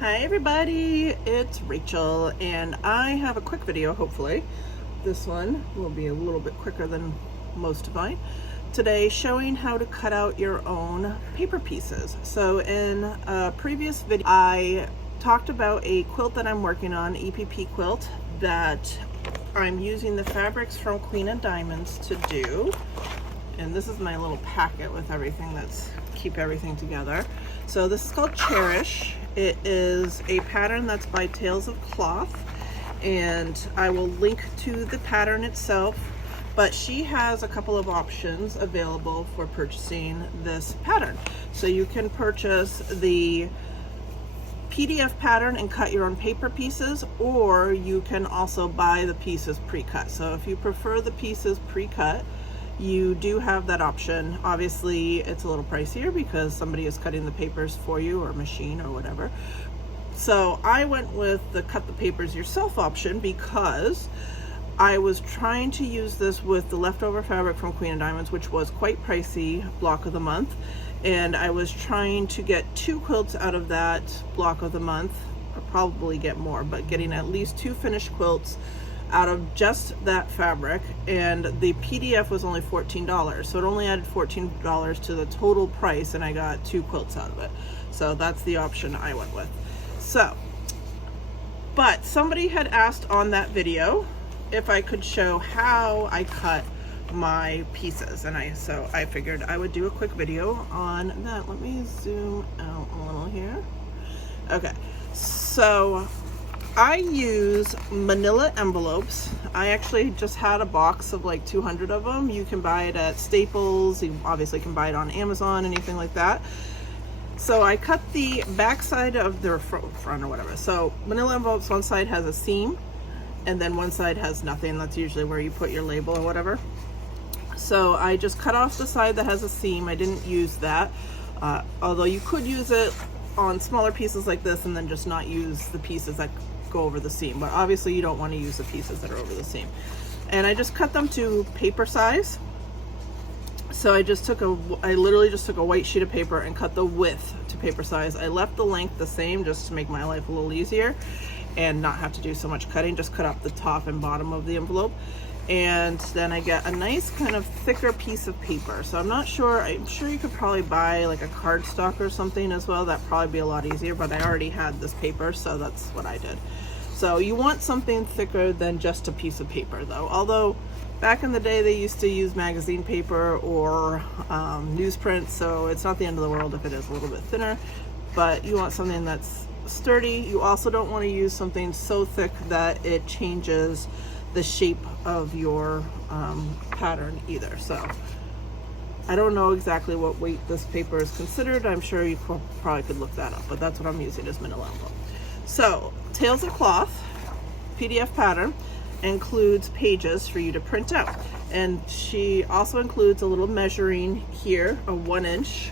Hi everybody, it's Rachel and I have a quick video. Hopefully this one will be a little bit quicker than most of mine today, showing how to cut out your own paper pieces. So in a previous video I talked about a quilt that I'm working on, EPP quilt, that I'm using the fabrics from Queen and Diamonds to do. And this is my little packet with everything that's keep everything together. So this is called Cherish. It is a pattern that's by Tales of Cloth, and I will link to the pattern itself, but she has a couple of options available for purchasing this pattern. So you can purchase the PDF pattern and cut your own paper pieces, or you can also buy the pieces pre-cut. So if you prefer the pieces pre-cut, you do have that option. Obviously it's a little pricier because somebody is cutting the papers for you, or machine or whatever. So I went with the cut the papers yourself option because I was trying to use this with the leftover fabric from Queen and Diamonds, which was quite pricey, block of the month, and I was trying to get 2 quilts out of that block of the month, or probably get more, but getting at least 2 finished quilts out of just that fabric. And the PDF was only $14, so it only added $14 to the total price, and I got 2 quilts out of it. So that's the option I went with. So, but somebody had asked on that video if I could show how I cut my pieces, and so I figured I would do a quick video on that. Let me zoom out a little here. Okay, so I use manila envelopes. I actually just had a box of like 200 of them. You can buy it at Staples. You obviously can buy it on Amazon, anything like that. So I cut the back side of their front or whatever. So manila envelopes, one side has a seam and then one side has nothing. That's usually where you put your label or whatever. So I just cut off the side that has a seam. I didn't use that, although you could use it on smaller pieces like this and then just not use the pieces that go over the seam, but obviously you don't want to use the pieces that are over the seam. And I just cut them to paper size. So I literally just took a white sheet of paper and cut the width to paper size. I left the length the same just to make my life a little easier and not have to do so much cutting. Just cut up the top and bottom of the envelope, and then I get a nice kind of thicker piece of paper. So I'm sure you could probably buy like a cardstock or something as well. That'd probably be a lot easier, but I already had this paper, so that's what I did. So you want something thicker than just a piece of paper though. Although back in the day they used to use magazine paper or newsprint, so it's not the end of the world if it is a little bit thinner, but you want something that's sturdy. You also don't want to use something so thick that it changes the shape of your pattern either. So I don't know exactly what weight this paper is considered. I'm sure you probably could look that up, but that's what I'm using as manila envelope. So Tales of Cloth PDF pattern includes pages for you to print out, and she also includes a little measuring here, a 1 inch.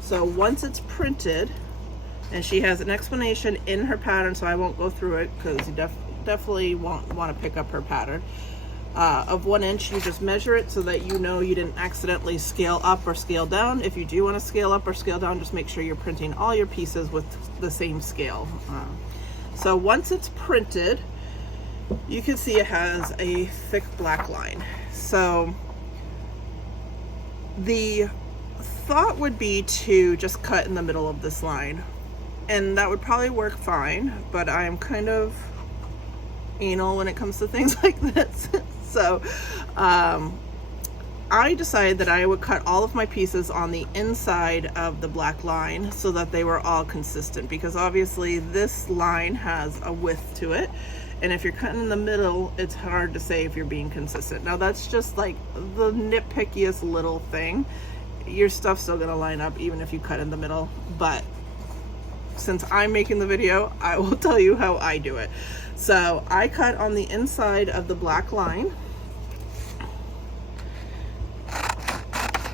So once it's printed, and she has an explanation in her pattern, so I won't go through it because you definitely won't want to pick up her pattern. Of 1 inch, you just measure it so that you know you didn't accidentally scale up or scale down. If you do want to scale up or scale down, just make sure you're printing all your pieces with the same scale. So once it's printed, you can see it has a thick black line. So the thought would be to just cut in the middle of this line, and that would probably work fine, but I'm kind of anal when it comes to things like this. So I decided that I would cut all of my pieces on the inside of the black line so that they were all consistent, because obviously this line has a width to it, and if you're cutting in the middle, it's hard to say if you're being consistent. Now that's just like the nitpickiest little thing. Your stuff's still gonna line up even if you cut in the middle, but since I'm making the video, I will tell you how I do it. So I cut on the inside of the black line,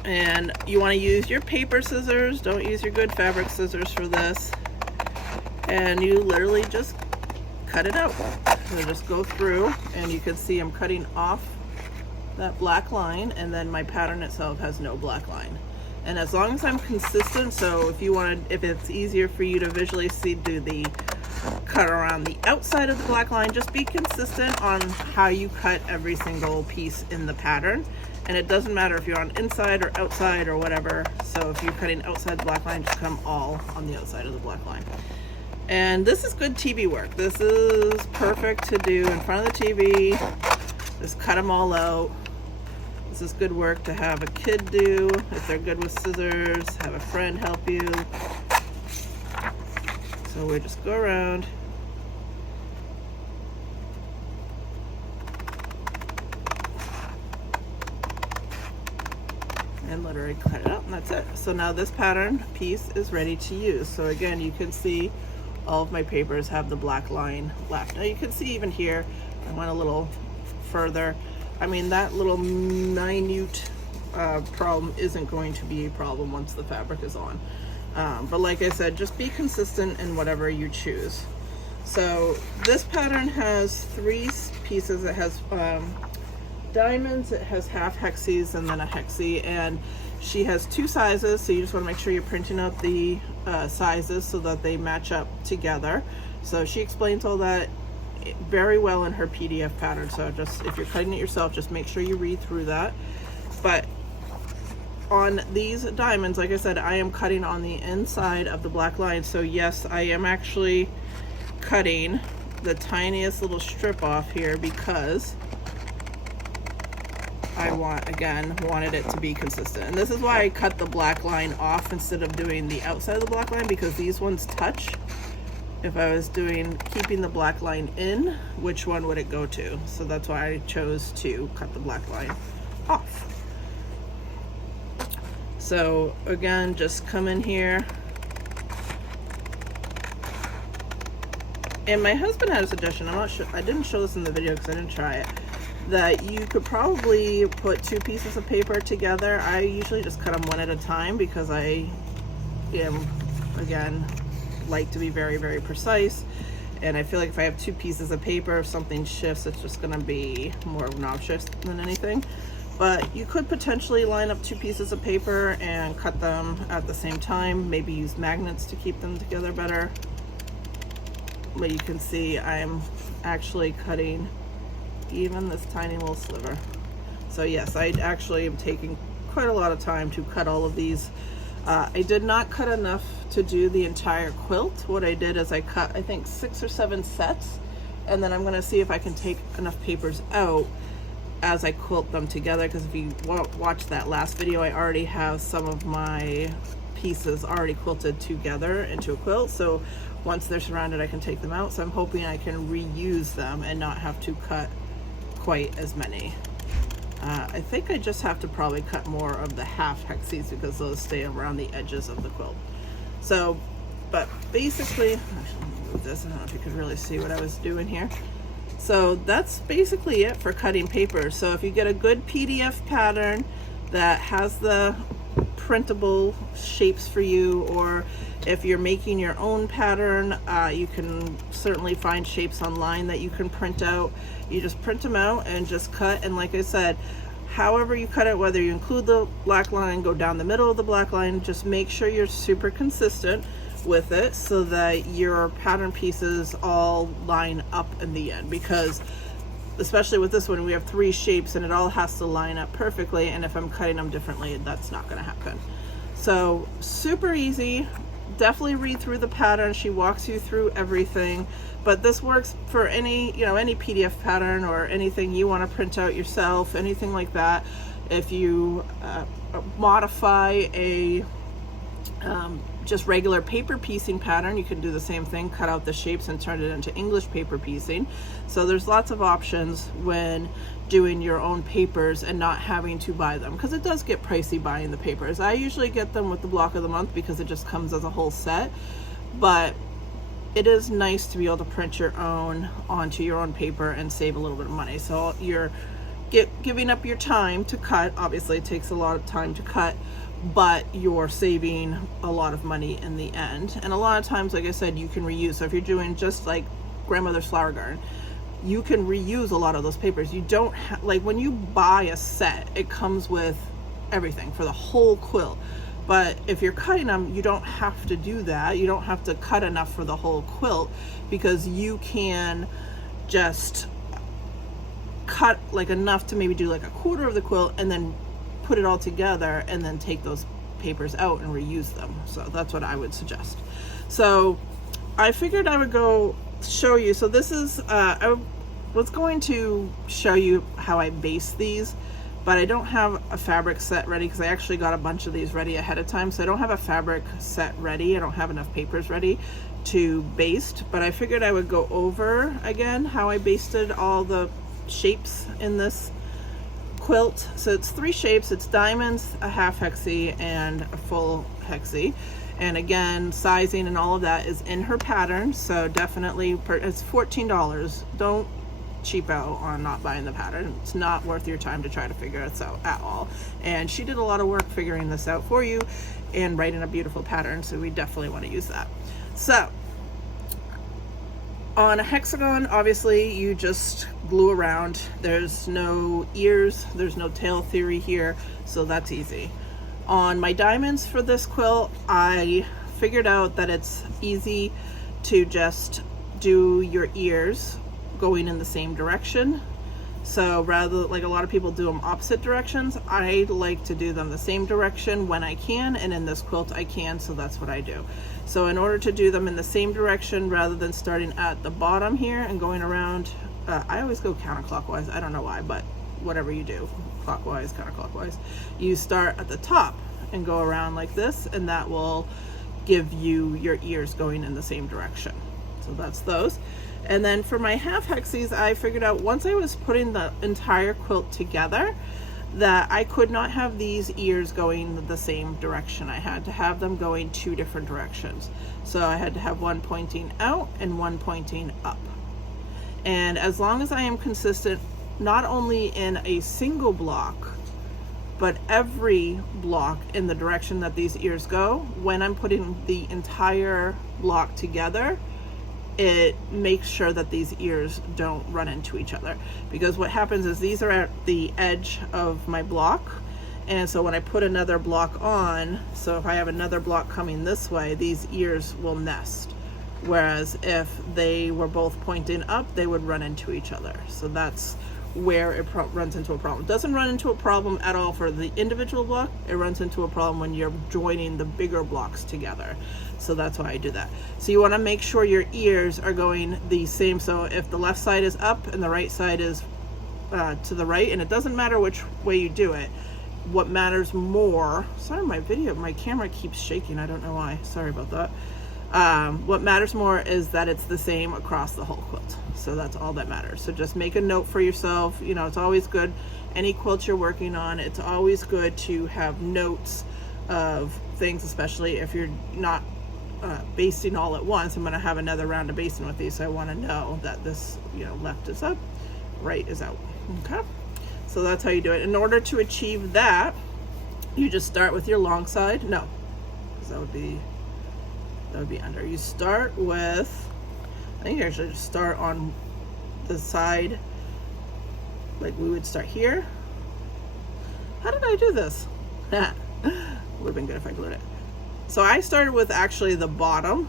and you want to use your paper scissors. Don't use your good fabric scissors for this, and you literally just cut it out. So just go through, and you can see I'm cutting off that black line, and then my pattern itself has no black line. And as long as I'm consistent, so if it's easier for you to visually see, do the cut around the outside of the black line. Just be consistent on how you cut every single piece in the pattern. And it doesn't matter if you're on inside or outside or whatever. So if you're cutting outside the black line, just cut them all on the outside of the black line. And this is good TV work. This is perfect to do in front of the TV. Just cut them all out. This is good work to have a kid do if they're good with scissors, have a friend help you. So we just go around. And literally cut it out, and that's it. So now this pattern piece is ready to use. So again, you can see all of my papers have the black line left. Now you can see even here, I went a little further. I mean, that little minute problem isn't going to be a problem once the fabric is on. But like I said, just be consistent in whatever you choose. So this pattern has 3 pieces. It has diamonds, it has half hexes, and then a hexie. And she has 2 sizes, so you just want to make sure you're printing out the sizes so that they match up together. So she explains all that very well in her PDF pattern. So just, if you're cutting it yourself, just make sure you read through that. But on these diamonds, like I said, I am cutting on the inside of the black line. So yes, I am actually cutting the tiniest little strip off here because I wanted it to be consistent. And this is why I cut the black line off instead of doing the outside of the black line, because these ones touch. If I was keeping the black line in, which one would it go to? So that's why I chose to cut the black line off. So again, just come in here. And my husband had a suggestion, I'm not sure, I didn't show this in the video because I didn't try it, that you could probably put 2 pieces of paper together. I usually just cut them one at a time because I am, again, like to be very, very precise. And I feel like if I have 2 pieces of paper, if something shifts, it's just gonna be more obnoxious than anything. But you could potentially line up 2 pieces of paper and cut them at the same time. Maybe use magnets to keep them together better. But you can see I'm actually cutting even this tiny little sliver. So yes, I actually am taking quite a lot of time to cut all of these. I did not cut enough to do the entire quilt. What I did is I cut, I think, 6 or 7 sets, and then I'm gonna see if I can take enough papers out as I quilt them together, because if you watch that last video, I already have some of my pieces already quilted together into a quilt. So once they're surrounded, I can take them out. So I'm hoping I can reuse them and not have to cut quite as many. I think I just have to probably cut more of the half hexes because those stay around the edges of the quilt. So, but basically, actually, move this. I don't know if you could really see what I was doing here. So that's basically it for cutting paper. So if you get a good PDF pattern that has the printable shapes for you, or if you're making your own pattern, you can certainly find shapes online that you can print out. You just print them out and just cut. And like I said, however you cut it, whether you include the black line, go down the middle of the black line, just make sure you're super consistent with it so that your pattern pieces all line up in the end. Because especially with this one, we have 3 shapes and it all has to line up perfectly, and if I'm cutting them differently, that's not going to happen. So super easy. Definitely read through the pattern. She walks you through everything, but this works for any, any PDF pattern or anything you want to print out yourself, anything like that. If you modify a just regular paper piecing pattern, you can do the same thing, cut out the shapes and turn it into English paper piecing. So there's lots of options when doing your own papers and not having to buy them, because it does get pricey buying the papers. I usually get them with the block of the month because it just comes as a whole set, but it is nice to be able to print your own onto your own paper and save a little bit of money. So you're giving up your time to cut. Obviously it takes a lot of time to cut, but you're saving a lot of money in the end. And a lot of times, like I said, you can reuse. So if you're doing just like grandmother's flower garden, you can reuse a lot of those papers. You don't like when you buy a set, it comes with everything for the whole quilt. But if you're cutting them, you don't have to do that. You don't have to cut enough for the whole quilt, because you can just cut like enough to maybe do like a quarter of the quilt and then put it all together and then take those papers out and reuse them. So that's what I would suggest. So I figured I would go show you. So this is I was going to show you how I base these, but I don't have a fabric set ready because I actually got a bunch of these ready ahead of time. So I don't have a fabric set ready. I don't have enough papers ready to baste, but I figured I would go over again how I basted all the shapes in this quilt. So it's 3 shapes. It's diamonds, a half hexie, and a full hexie. And again, sizing and all of that is in her pattern. So definitely, it's $14. Don't cheap out on not buying the pattern. It's not worth your time to try to figure this out at all. And she did a lot of work figuring this out for you and writing a beautiful pattern. So we definitely want to use that. So on a hexagon, obviously you just glue around. There's no ears, there's no tail theory here, so that's easy. On my diamonds for this quilt, I figured out that it's easy to just do your ears going in the same direction. So rather, like a lot of people do them opposite directions, I like to do them the same direction when I can, and in this quilt I can, so that's what I do. So in order to do them in the same direction, rather than starting at the bottom here and going around, I always go counterclockwise, I don't know why, but whatever you do, clockwise, counterclockwise, you start at the top and go around like this, and that will give you your ears going in the same direction. So that's those. And then for my half hexies, I figured out once I was putting the entire quilt together that I could not have these ears going the same direction. I had to have them going 2 different directions. So I had to have one pointing out and one pointing up. And as long as I am consistent, not only in a single block, but every block in the direction that these ears go, when I'm putting the entire block together, it makes sure that these ears don't run into each other. Because what happens is these are at the edge of my block, and so when I put another block on, so if I have another block coming this way, these ears will nest. Whereas if they were both pointing up, they would run into each other. So that's where it runs into a problem. It doesn't run into a problem at all for the individual block. It runs into a problem when you're joining the bigger blocks together. So that's why I do that. So you want to make sure your ears are going the same. So if the left side is up and the right side is to the right, and it doesn't matter which way you do it, what matters more, sorry, my camera keeps shaking, I don't know why, sorry about that. What matters more is that it's the same across the whole quilt. So that's all that matters. So just make a note for yourself. You know, it's always good, any quilt you're working on, it's always good to have notes of things, especially if you're not basting all at once. I'm going to have another round of basting with these, so I want to know that this, you know, left is up, right is out. Okay, so that's how you do it. In order to achieve that, you just start with your long side. No, because that would be under. You start with, I think you actually just start on the side like we would start here. How did I do this? Would have been good if I glued it. So I started with actually the bottom.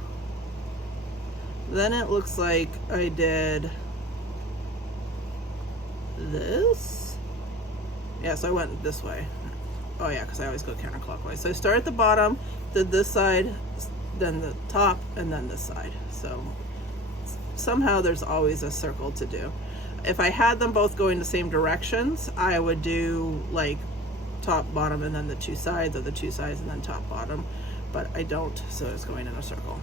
Then it looks like I did this. Yeah, so I went this way. Oh yeah, because I always go counterclockwise. So I started at the bottom, did this side, then the top, and then this side. So somehow there's always a circle to do. If I had them both going the same directions, I would do like top, bottom, and then the 2 sides, or the 2 sides and then top, bottom. But I don't, so it's going in a circle.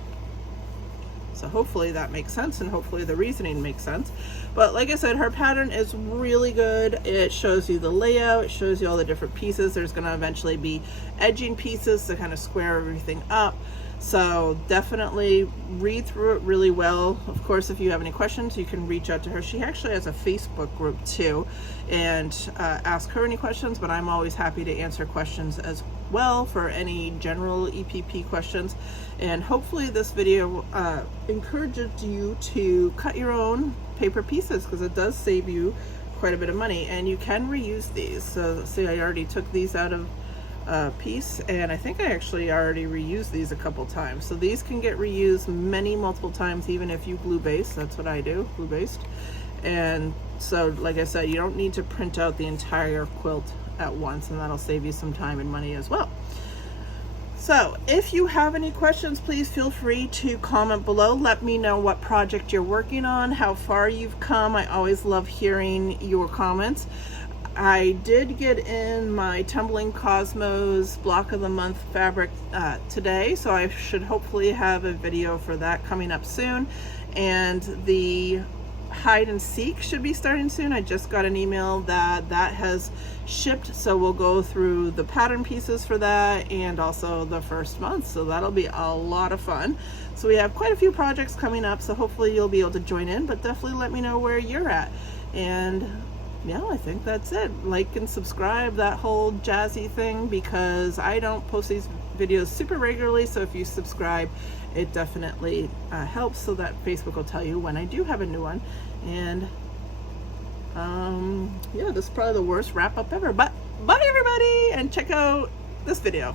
So hopefully that makes sense, and hopefully the reasoning makes sense. But like I said, her pattern is really good. It shows you the layout, it shows you all the different pieces. There's going to eventually be edging pieces to kind of square everything up. So definitely read through it really well. Of course, if you have any questions, you can reach out to her. She actually has a Facebook group too, and ask her any questions, but I'm always happy to answer questions as well for any general EPP questions. And hopefully this video encourages you to cut your own paper pieces, because it does save you quite a bit of money, and you can reuse these. So see, I already took these out of piece, and I think I actually already reused these a couple times. So these can get reused multiple times, even if you glue base. That's what I do, glue based. And so, like I said, you don't need to print out the entire quilt at once, and that'll save you some time and money as well. So if you have any questions, please feel free to comment below. Let me know what project you're working on, how far you've come. I always love hearing your comments. I did get in my Tumbling Cosmos Block of the Month fabric today, so I should hopefully have a video for that coming up soon. And the Hide and Seek should be starting soon. I just got an email that that has shipped, so we'll go through the pattern pieces for that and also the first month, so that'll be a lot of fun. So we have quite a few projects coming up, so hopefully you'll be able to join in, but definitely let me know where you're at. And yeah, I think that's it. Like and subscribe, that whole jazzy thing, because I don't post these videos super regularly, so if you subscribe, it definitely helps, so that Facebook will tell you when I do have a new one. And yeah, this is probably the worst wrap up ever, but bye everybody, and check out this video.